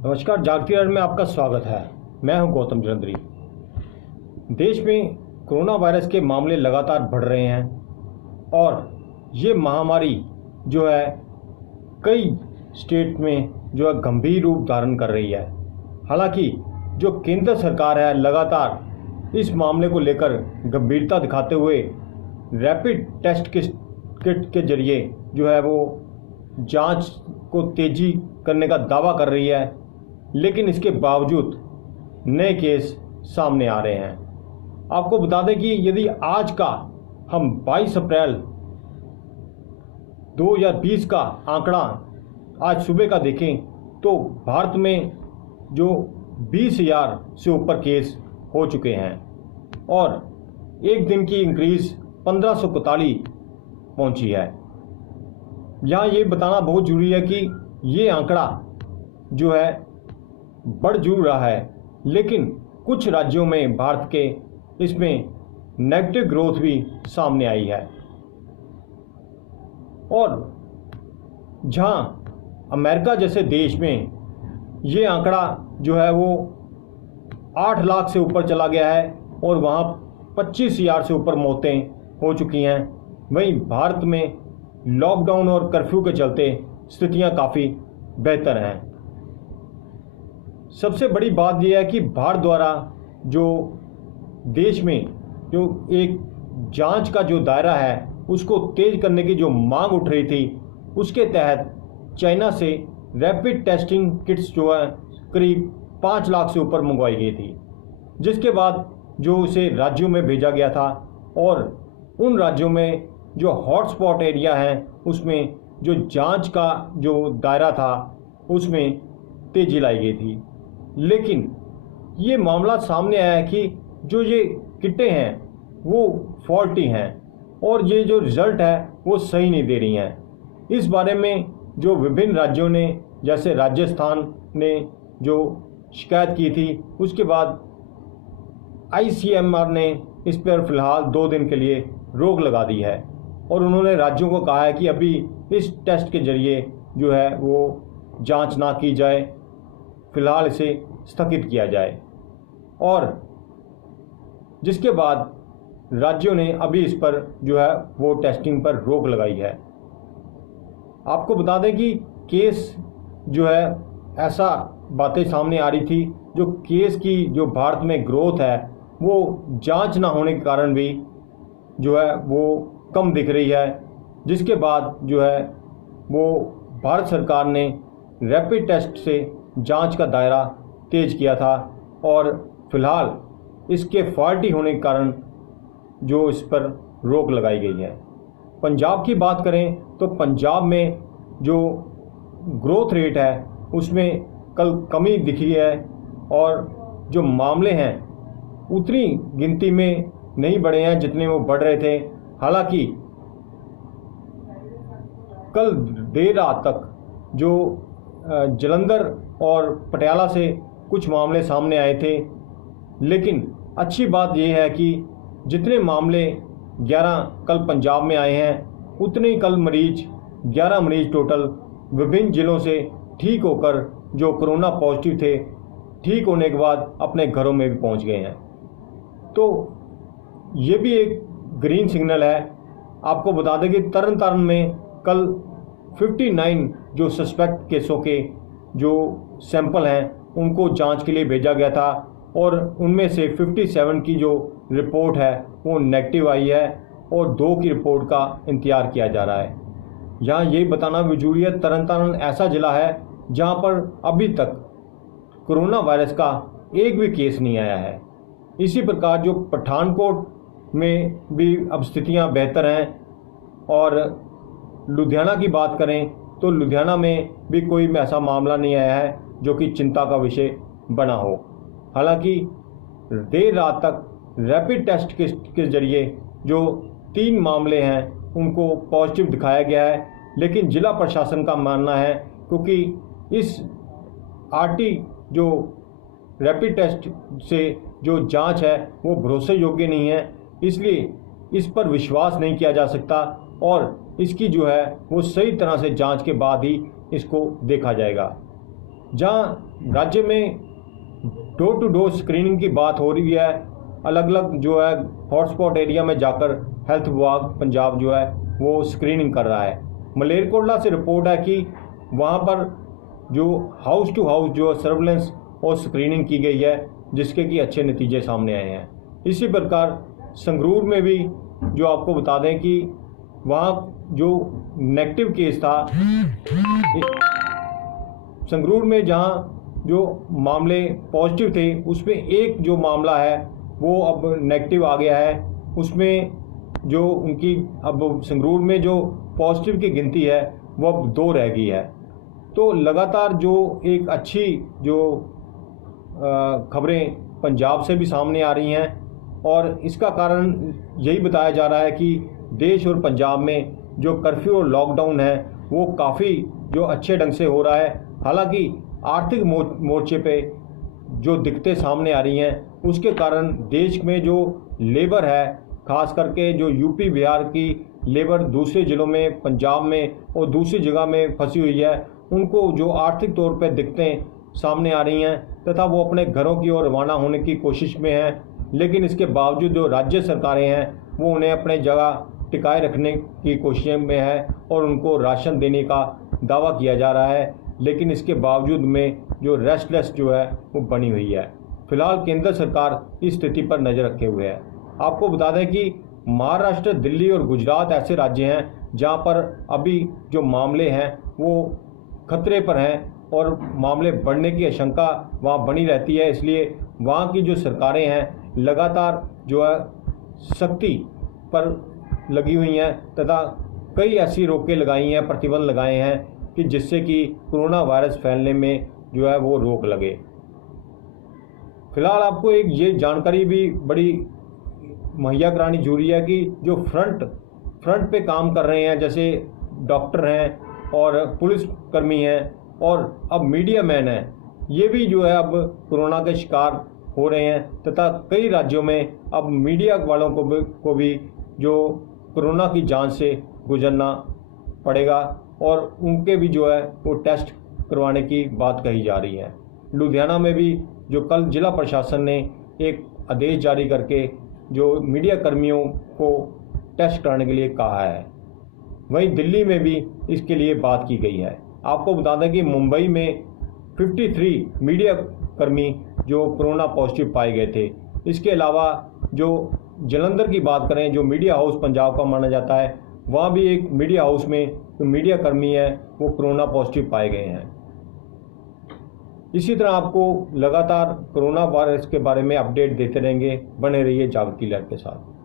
नमस्कार, जागती लहर में आपका स्वागत है। मैं हूं गौतम जलंधरी। देश में कोरोना वायरस के मामले लगातार बढ़ रहे हैं और ये महामारी जो है कई स्टेट में जो है गंभीर रूप धारण कर रही है। हालांकि जो केंद्र सरकार है लगातार इस मामले को लेकर गंभीरता दिखाते हुए रैपिड टेस्ट किट के जरिए जो है वो जांच को तेज़ी करने का दावा कर रही है, लेकिन इसके बावजूद नए केस सामने आ रहे हैं। आपको बता दें कि यदि आज का हम 22 अप्रैल 2020 का आंकड़ा आज सुबह का देखें तो भारत में जो 20,000 से ऊपर केस हो चुके हैं और एक दिन की इंक्रीज 1541 पहुंची है। यहाँ ये बताना बहुत ज़रूरी है कि ये आंकड़ा जो है बढ़ जरूर रहा है, लेकिन कुछ राज्यों में भारत के इसमें नेगेटिव ग्रोथ भी सामने आई है। और जहाँ अमेरिका जैसे देश में ये आंकड़ा जो है वो 8 लाख से ऊपर चला गया है और वहाँ 25,000 से ऊपर मौतें हो चुकी हैं, वहीं भारत में लॉकडाउन और कर्फ्यू के चलते स्थितियां काफ़ी बेहतर हैं। सबसे बड़ी बात यह है कि भारत द्वारा जो देश में जो एक जांच का जो दायरा है उसको तेज करने की जो मांग उठ रही थी, उसके तहत चाइना से रैपिड टेस्टिंग किट्स जो है करीब 5 लाख से ऊपर मंगवाई गई थी, जिसके बाद जो उसे राज्यों में भेजा गया था और उन राज्यों में जो हॉटस्पॉट एरिया हैं उसमें जो जांच का जो दायरा था उसमें तेज़ी लाई गई थी। लेकिन ये मामला सामने आया है कि जो ये किटें हैं वो फॉल्टी हैं और ये जो रिज़ल्ट है वो सही नहीं दे रही हैं। इस बारे में जो विभिन्न राज्यों ने, जैसे राजस्थान ने जो शिकायत की थी, उसके बाद ICMR ने इस पर फ़िलहाल 2 दिन के लिए रोक लगा दी है और उन्होंने राज्यों को कहा है कि अभी इस टेस्ट के जरिए जो है वो जांच ना की जाए, फ़िलहाल इसे स्थगित किया जाए। और जिसके बाद राज्यों ने अभी इस पर जो है वो टेस्टिंग पर रोक लगाई है। आपको बता दें कि केस जो है ऐसा बातें सामने आ रही थी, जो केस की जो भारत में ग्रोथ है वो जांच ना होने के कारण भी जो है वो कम दिख रही है, जिसके बाद जो है वो भारत सरकार ने रैपिड टेस्ट से जांच का दायरा तेज किया था और फ़िलहाल इसके फॉल्टी होने के कारण जो इस पर रोक लगाई गई है। पंजाब की बात करें तो पंजाब में जो ग्रोथ रेट है उसमें कल कमी दिखी है और जो मामले हैं उतनी गिनती में नहीं बढ़े हैं जितने वो बढ़ रहे थे। हालांकि कल देर रात तक जो जालंधर और पटियाला से कुछ मामले सामने आए थे, लेकिन अच्छी बात यह है कि जितने मामले 11 कल पंजाब में आए हैं उतने ही कल 11 मरीज टोटल विभिन्न ज़िलों से ठीक होकर जो कोरोना पॉजिटिव थे, ठीक होने के बाद अपने घरों में भी पहुंच गए हैं। तो ये भी एक ग्रीन सिग्नल है। आपको बता दें कि तरन तारण में कल 59 जो सस्पेक्ट केसों के जो सैंपल हैं उनको जांच के लिए भेजा गया था और उनमें से 57 की जो रिपोर्ट है वो नेगेटिव आई है और 2 की रिपोर्ट का इंतजार किया जा रहा है। यहाँ यही बताना भी जरूरी है, तरन तारण ऐसा ज़िला है जहाँ पर अभी तक कोरोना वायरस का एक भी केस नहीं आया है। इसी प्रकार जो पठानकोट में भी अब स्थितियाँ बेहतर हैं और लुधियाना की बात करें तो लुधियाना में भी कोई ऐसा मामला नहीं आया है जो कि चिंता का विषय बना हो। हालांकि देर रात तक रैपिड टेस्ट के जरिए जो 3 मामले हैं उनको पॉजिटिव दिखाया गया है, लेकिन ज़िला प्रशासन का मानना है क्योंकि इस RT जो रैपिड टेस्ट से जो जांच है वो भरोसे योग्य नहीं है, इसलिए इस पर विश्वास नहीं किया जा सकता और इसकी जो है वो सही तरह से जांच के बाद ही इसको देखा जाएगा। जहां राज्य में डोर टू डोर स्क्रीनिंग की बात हो रही है, अलग अलग जो है हॉटस्पॉट एरिया में जाकर हेल्थ विभाग पंजाब जो है वो स्क्रीनिंग कर रहा है। मलेरकोटला से रिपोर्ट है कि वहाँ पर जो हाउस टू हाउस जो सर्वेलेंस और स्क्रीनिंग की गई है, जिसके कि अच्छे नतीजे सामने आए हैं। इसी प्रकार संगरूर में भी जो आपको बता दें कि वहाँ जो नेगेटिव केस था, संगरूर में जहाँ जो मामले पॉजिटिव थे उसमें एक जो मामला है वो अब नेगेटिव आ गया है। उसमें जो उनकी अब संगरूर में जो पॉजिटिव की गिनती है वो अब 2 रह गई है। तो लगातार जो एक अच्छी जो खबरें पंजाब से भी सामने आ रही हैं और इसका कारण यही बताया जा रहा है कि देश और पंजाब में जो कर्फ्यू और लॉकडाउन है वो काफ़ी जो अच्छे ढंग से हो रहा है। हालांकि आर्थिक मोर्चे पे जो दिक्कतें सामने आ रही हैं उसके कारण देश में जो लेबर है, खास करके जो यूपी बिहार की लेबर दूसरे ज़िलों में, पंजाब में और दूसरी जगह में फंसी हुई है, उनको जो आर्थिक तौर पे दिक्कतें सामने आ रही हैं तथा वो अपने घरों की ओर रवाना होने की कोशिश में हैं। लेकिन इसके बावजूद जो राज्य सरकारें हैं वो उन्हें अपने जगह टिकाए रखने की कोशिश में है और उनको राशन देने का दावा किया जा रहा है। लेकिन इसके बावजूद में जो रेस्टलेस जो है वो बनी हुई है। फिलहाल केंद्र सरकार इस स्थिति पर नज़र रखे हुए है। आपको बता दें कि महाराष्ट्र, दिल्ली और गुजरात ऐसे राज्य हैं जहां पर अभी जो मामले हैं वो खतरे पर हैं और मामले बढ़ने की आशंका वहां बनी रहती है। इसलिए वहां की जो सरकारें हैं लगातार जो है सख्ती पर लगी हुई हैं तथा कई ऐसी रोकें लगाई हैं, प्रतिबंध लगाए हैं कि जिससे कि कोरोना वायरस फैलने में जो है वो रोक लगे। फिलहाल आपको एक ये जानकारी भी बड़ी मुहैया करानी जरूरी है कि जो फ्रंट पे काम कर रहे हैं, जैसे डॉक्टर हैं और पुलिस कर्मी हैं और अब मीडिया मैन हैं, ये भी जो है अब कोरोना के शिकार हो रहे हैं तथा कई राज्यों में अब मीडिया वालों को भी जो कोरोना की जांच से गुजरना पड़ेगा और उनके भी जो है वो टेस्ट करवाने की बात कही जा रही है। लुधियाना में भी जो कल जिला प्रशासन ने एक आदेश जारी करके जो मीडिया कर्मियों को टेस्ट कराने के लिए कहा है, वहीं दिल्ली में भी इसके लिए बात की गई है। आपको बता दें कि मुंबई में 53 मीडिया कर्मी जो कोरोना पॉजिटिव पाए गए थे। इसके अलावा जो जालंधर की बात करें, जो मीडिया हाउस पंजाब का माना जाता है, वहाँ भी एक मीडिया हाउस में जो मीडिया कर्मी हैं वो कोरोना पॉजिटिव पाए गए हैं। इसी तरह आपको लगातार कोरोना वायरस के बारे में अपडेट देते रहेंगे। बने रहिए जागृति लहर के साथ।